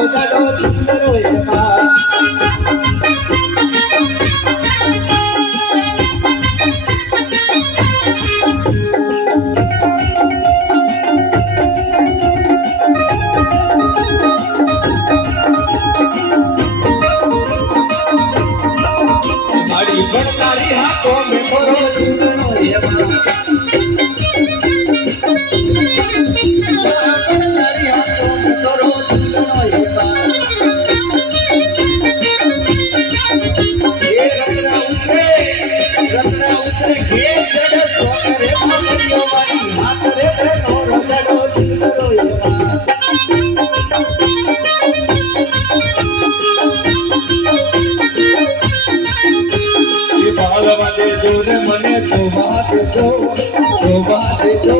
જડો સુંદરો એમાં મારી ભણતારી હાથો મેં થોડો સુંદરો એમાં મને શોભા દેજો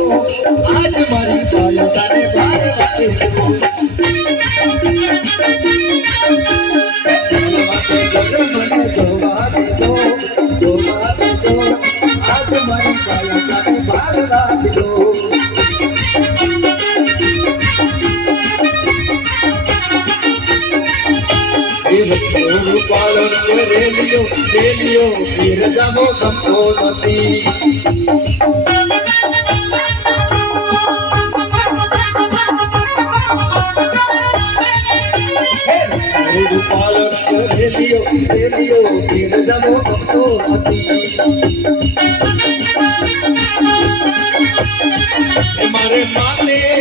આજ મારી બાયો તારે બાર વાગે મને શોભા દેજો આજ મારી બાયો તારે બાર વાગે પાલન રેલિયો વીર જામો ગમતો નથી પાલન રેલિયો વીર જામો ગમતો નથી મારે માને